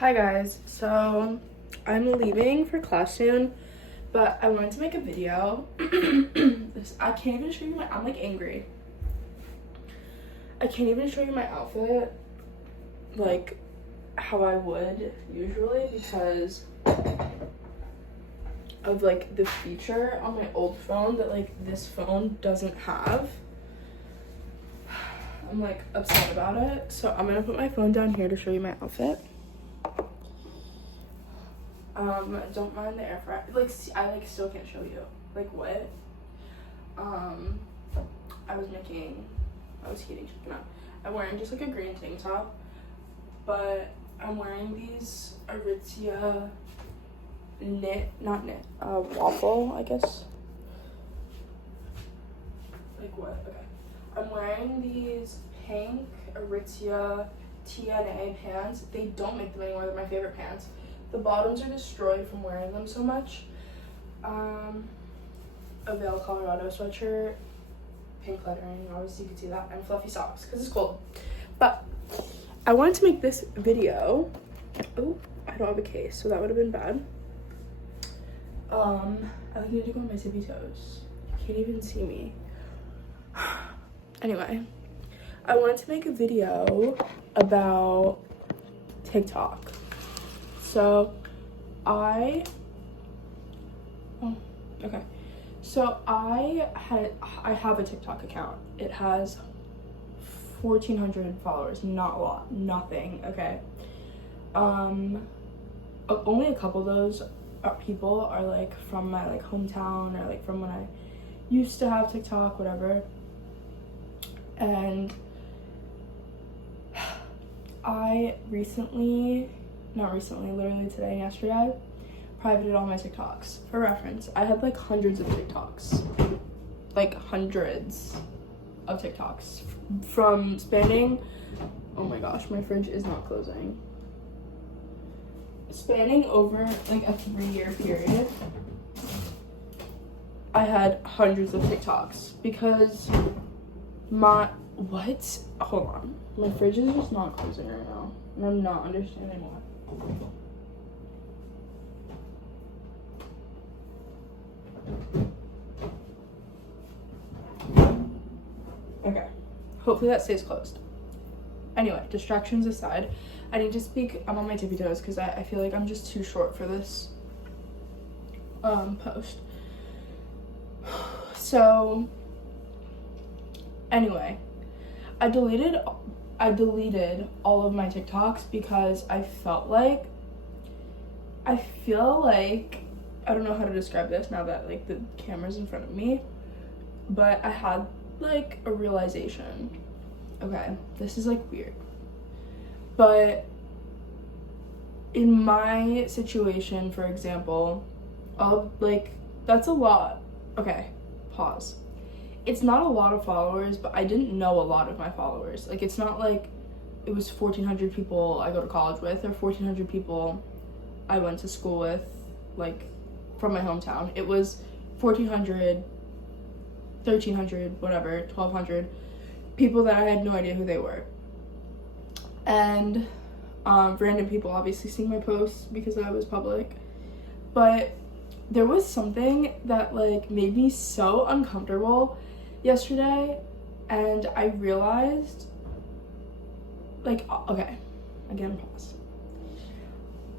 Hi guys, so I'm leaving for class soon, but I wanted to make a video. I can't even show you I'm like angry. I can't even show you my outfit like how I would usually because of like the feature on my old phone that like this phone doesn't have. I'm like upset about it, so I'm gonna put my phone down here to show you my outfit. Don't mind the air fryer. Like, I like still can't show you. Like what? I was heating chicken up. I'm wearing just like a green tank top, but I'm wearing these Aritzia waffle, I guess. Like what? Okay. I'm wearing these pink Aritzia TNA pants. They don't make them anymore. They're my favorite pants. The bottoms are destroyed from wearing them so much. A Vail, Colorado sweatshirt, pink lettering, obviously you can see that, and fluffy socks because it's cold. But I wanted to make this video. Oh, I don't have a case, so that would have been bad. I need to go on my tippy toes. You can't even see me. Anyway, I wanted to make a video about TikTok. So I have a TikTok account. It has 1,400 followers, not a lot, nothing, okay. Only a couple of those people are like from my like hometown or like from when I used to have TikTok, whatever. And I literally today and yesterday, privated all my TikToks. For reference, I had like hundreds of TikToks. Like hundreds of TikToks. From spanning, oh my gosh, my fridge is not closing. Spanning over like a 3-year period, I had hundreds of TikToks because hold on. My fridge is just not closing right now. And I'm not understanding why. Okay. Hopefully that stays closed. Anyway, distractions aside, I need to speak. I'm on my tippy toes because I feel like I'm just too short for this post. So anyway, I deleted all of my TikToks because I feel like I don't know how to describe this now that like the camera's in front of me, but I had like a realization. Okay, this is like weird, but in my situation, for example, that's a lot. Okay, pause. It's not a lot of followers, but I didn't know a lot of my followers. Like, it's not like it was 1,400 people I go to college with or 1,400 people I went to school with, like, from my hometown. It was 1,400, 1,300, whatever, 1,200 people that I had no idea who they were. And random people obviously seeing my posts because I was public. But there was something that, like, made me so uncomfortable yesterday, and I realized, like, okay, again, pause.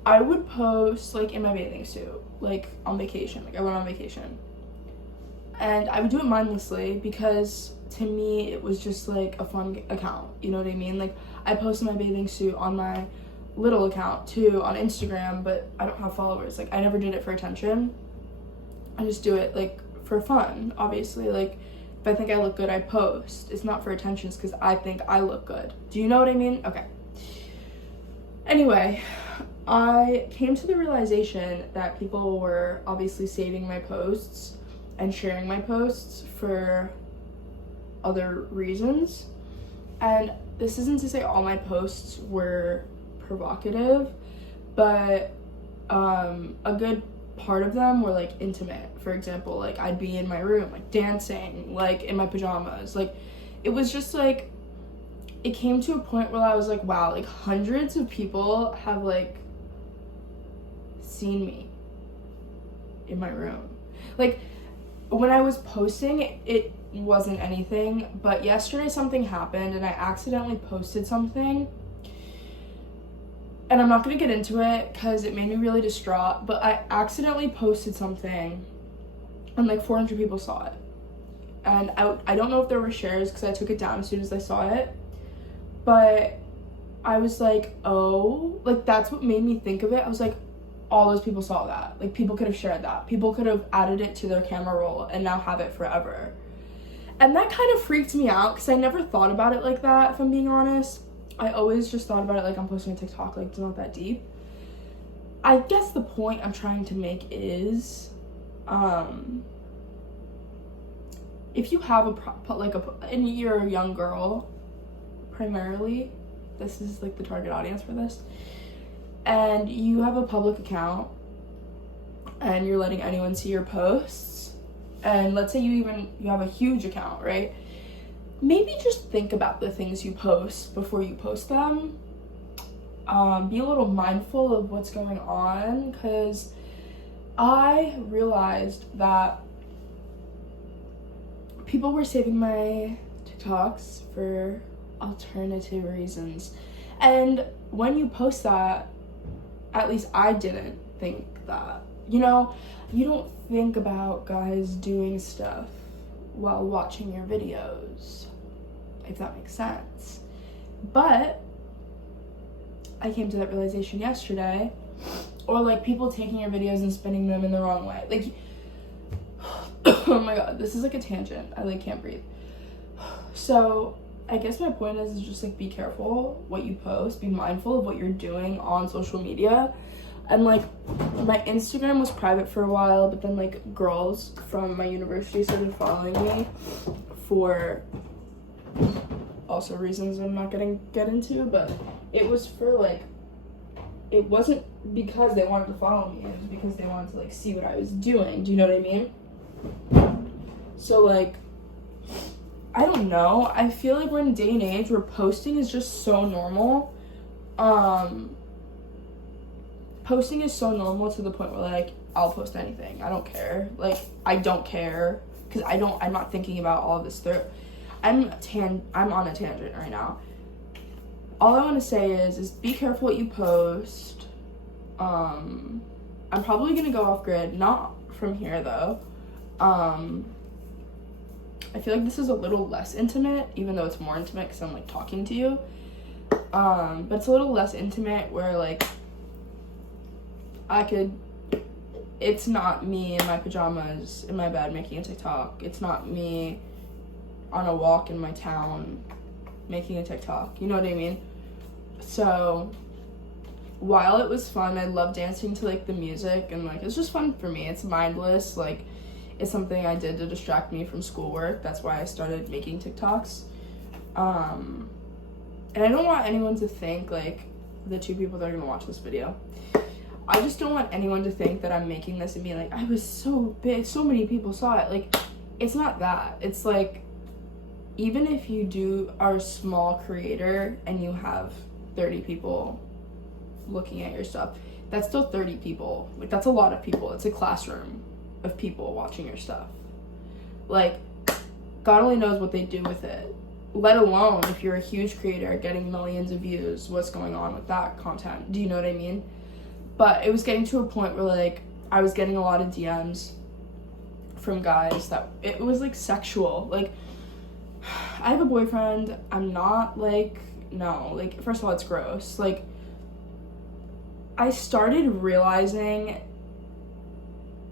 I would post, like, in my bathing suit, like, on vacation. Like, I went on vacation. And I would do it mindlessly because, to me, it was just, like, a fun account. You know what I mean? Like, I posted my bathing suit on my little account, too, on Instagram, but I don't have followers. Like, I never did it for attention. I just do it, like, for fun, obviously. Like, if I think I look good, I post. It's not for attention, it's because I think I look good. Do you know what I mean? Okay. Anyway, I came to the realization that people were obviously saving my posts and sharing my posts for other reasons. And this isn't to say all my posts were provocative, but a good part of them were like intimate. For example, like I'd be in my room like dancing, like in my pajamas. Like it was just like, it came to a point where I was like, wow, like hundreds of people have like seen me in my room. Like, when I was posting, it wasn't anything, but yesterday something happened and I accidentally posted something. And I'm not going to get into it because it made me really distraught, but I accidentally posted something and like 400 people saw it. And I don't know if there were shares because I took it down as soon as I saw it. But I was like, oh, like that's what made me think of it. I was like, all those people saw that. Like, people could have shared that. People could have added it to their camera roll and now have it forever. And that kind of freaked me out because I never thought about it like that, if I'm being honest. I always just thought about it like I'm posting a TikTok, like it's not that deep. I guess the point I'm trying to make is, if you have and you're a young girl, primarily, this is like the target audience for this, and you have a public account and you're letting anyone see your posts, and let's say you have a huge account, right? Maybe just think about the things you post before you post them. Be a little mindful of what's going on, because I realized that people were saving my TikToks for alternative reasons. And when you post that, at least I didn't think that. You know, you don't think about guys doing stuff while watching your videos, if that makes sense. But I came to that realization yesterday. Or like people taking your videos and spinning them in the wrong way. Like, oh my god, this is like a tangent. I like can't breathe. So I guess my point is just like be careful what you post, be mindful of what you're doing on social media. And like my Instagram was private for a while, but then like girls from my university started following me for also reasons I'm not gonna get into, but it was for like, it wasn't because they wanted to follow me, it was because they wanted to like see what I was doing. Do you know what I mean? So like, I don't know, I feel like we're in a day and age where posting is just so normal. Posting is so normal to the point where like I'll post anything. I don't care. Like, I don't care because I'm not thinking about all of this. I'm on a tangent right now. All I want to say is be careful what you post. I'm probably gonna go off grid, not from here though. I feel like this is a little less intimate, even though it's more intimate because I'm like talking to you. But it's a little less intimate where like it's not me in my pajamas in my bed making a TikTok. It's not me on a walk in my town making a TikTok. You know what I mean? So while it was fun, I love dancing to like the music and like it's just fun for me. It's mindless. Like, it's something I did to distract me from schoolwork. That's why I started making TikToks. And I don't want anyone to think, like, the two people that are gonna watch this video, I just don't want anyone to think that I'm making this and being like, I was so big, so many people saw it. Like, it's not that. It's like, even if you are a small creator and you have 30 people looking at your stuff, that's still 30 people. Like, that's a lot of people. It's a classroom of people watching your stuff. Like, God only knows what they do with it, let alone if you're a huge creator getting millions of views, what's going on with that content. Do you know what I mean? But it was getting to a point where like I was getting a lot of DMs from guys that it was like sexual. Like, I have a boyfriend. I'm not like, no, like, first of all, it's gross. Like, I started realizing,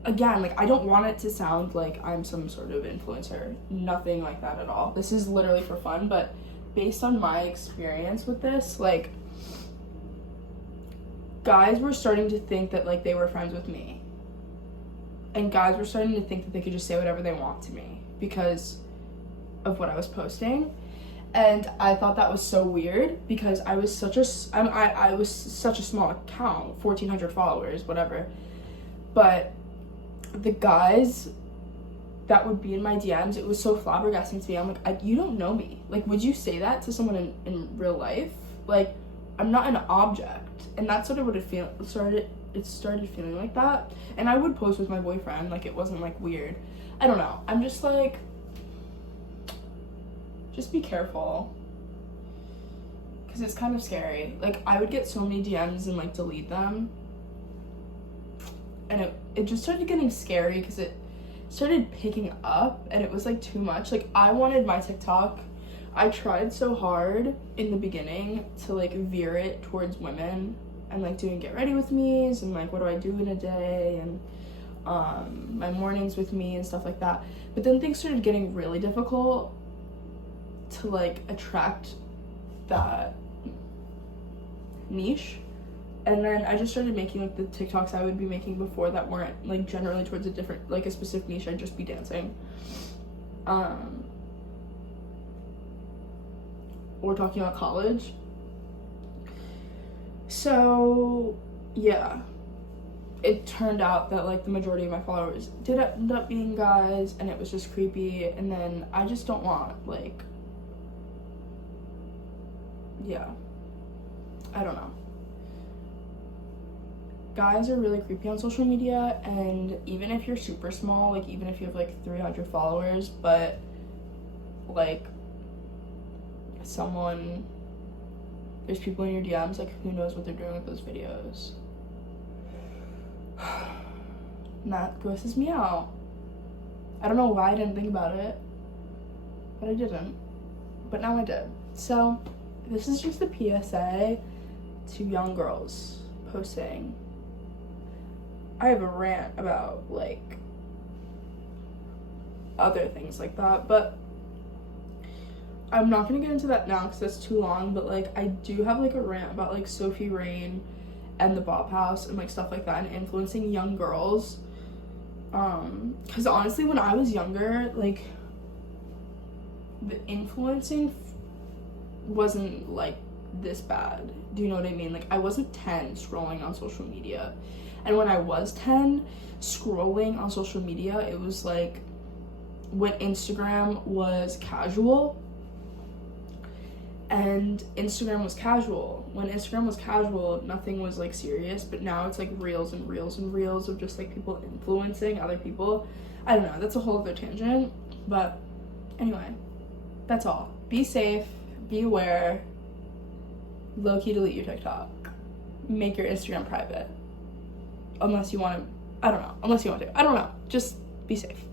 again, like, I don't want it to sound like I'm some sort of influencer. Nothing like that at all. This is literally for fun, but based on my experience with this, like, guys were starting to think that, like, they were friends with me. And guys were starting to think that they could just say whatever they want to me because of what I was posting. And I thought that was so weird because I was such a small account, 1,400 followers, whatever. But the guys that would be in my DMs, it was so flabbergasting to me. I'm like, you don't know me. Like, would you say that to someone in real life? Like, I'm not an object. And that's what it would have it started feeling like that. And I would post with my boyfriend, like it wasn't like weird. I don't know. I'm just like, just be careful. Cause it's kind of scary. Like I would get so many DMs and like delete them. And it just started getting scary because it started picking up and it was like too much. Like I wanted my TikTok, I tried so hard in the beginning to like veer it towards women and like doing get ready with me's and like what do I do in a day and my mornings with me and stuff like that. But then things started getting really difficult to like attract that niche. And then I just started making like the TikToks I would be making before that weren't like generally towards a different, like a specific niche. I'd just be dancing. Or talking about college. So yeah, it turned out that like the majority of my followers did end up being guys, and it was just creepy. And then I just don't want like, yeah, I don't know. Guys are really creepy on social media, and even if you're super small, like even if you have like 300 followers, but like there's people in your DMs, like who knows what they're doing with those videos. And that grosses me out. I don't know why I didn't think about it, but I didn't. But now I did. So this is just a PSA to young girls posting. I have a rant about like other things like that, but I'm not gonna get into that now because that's too long. But like I do have like a rant about like Sophie Rain and the Bop House and like stuff like that and influencing young girls. Because honestly, when I was younger, like the influencing wasn't like this bad. Do you know what I mean? Like I wasn't 10 scrolling on social media, and when I was 10 scrolling on social media, it was like when Instagram was casual. And Instagram was casual. When Instagram was casual, nothing was like serious, but now it's like reels and reels and reels of just like people influencing other people. I don't know, that's a whole other tangent. But anyway, that's all. Be safe, be aware, low-key delete your TikTok. Make your Instagram private. Unless you want to, I don't know, I don't know. Just be safe.